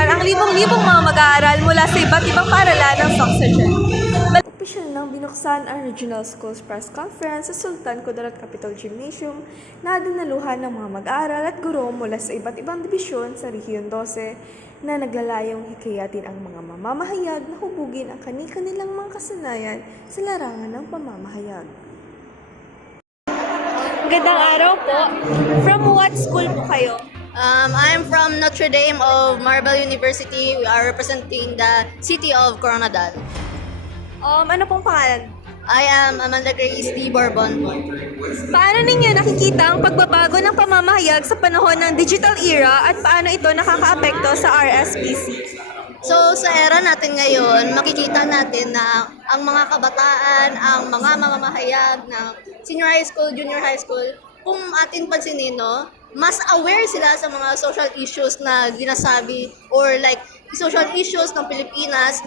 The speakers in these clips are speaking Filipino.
binuksan ang libong-libong mga mag-aaral mula sa iba't ibang paaralan ng Socsagen. Opisyal nang binuksan ang Regional Schools Press Conference sa Sultan Kudarat Capitol Gymnasium na dinaluhan ng mga mag-aaral at guro mula sa iba't ibang dibisyon sa Rehiyon 12 na naglalayong hikayatin ang mga mamamahayag na hubugin ang kani-kanilang mga kasanayan sa larangan ng pamamahayag. Gandang araw po. From what school po kayo? I'm from Notre Dame of Marble University. We are representing the city of Coronadal. Ano pong pangalan? I am Amanda Grace D. Bourbon. Paano ninyo nakikita ang pagbabago ng pamamahayag sa panahon ng digital era at paano ito nakakaapekto sa RSPC? So sa era natin ngayon, makikita natin na ang mga kabataan, ang mga mamamahayag na senior high school, junior high school, kung atin pansinin, no, mas aware sila sa mga social issues na ginasabi or like social issues ng Pilipinas.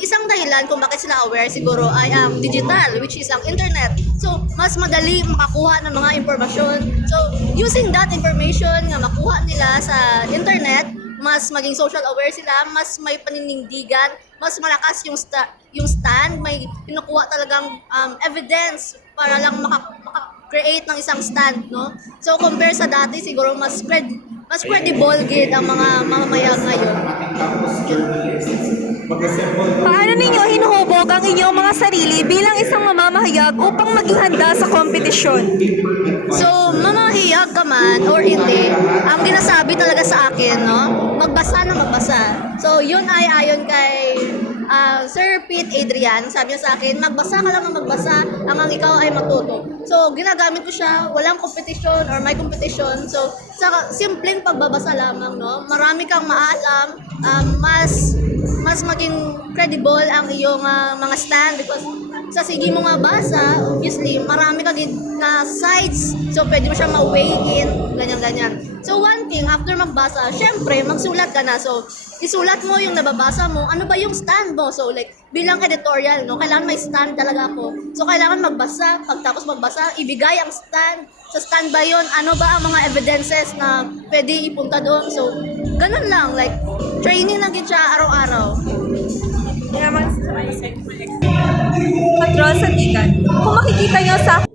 Isang dahilan kung bakit sila aware siguro ay ang digital, which is ang internet. So, mas madali makakuha ng mga impormasyon. So, using that information na makuha nila sa internet, mas maging social aware sila, mas may paninindigan, mas malakas yung stand, may pinukuha talagang evidence para lang maka-create ng isang stand, no? So, compare sa dati, siguro mas credible gid ang mga mamamayag ngayon. Paano ninyo hinuhubog ang inyong mga sarili bilang isang mamamahayag upang maging handa sa kompetisyon? So, mamahayag ka man or hindi, ang ginasabi talaga sa akin, no? Magbasa na magbasa. So, yun ay ayon kay Sir Pete Adrian. Sabi niya sa akin, magbasa ka lang ng magbasa, hanggang ikaw ay matuto. So, ginagamit ko siya, walang kompetisyon or may kompetisyon. So, sa simpleng pagbabasa lamang, no? Marami kang maalam, mas maging credible ang iyong mga stand because sa sige mo nga basa, obviously, marami ka din na sides. So, pwede mo siya ma-weigh in, ganyan-ganyan. So, one thing, after magbasa, syempre, magsulat ka na. So, isulat mo yung nababasa mo, ano ba yung stand mo? So, like, bilang editorial, no, kailangan may stand talaga ako. So, kailangan magbasa. Pagtapos magbasa, ibigay ang stand. Sa stand ba yun? Ano ba ang mga evidences na pwede ipunta doon? So, ganun lang. Like, training lang siya araw-araw. Patrol sa tikan. Kung makikita nyo sa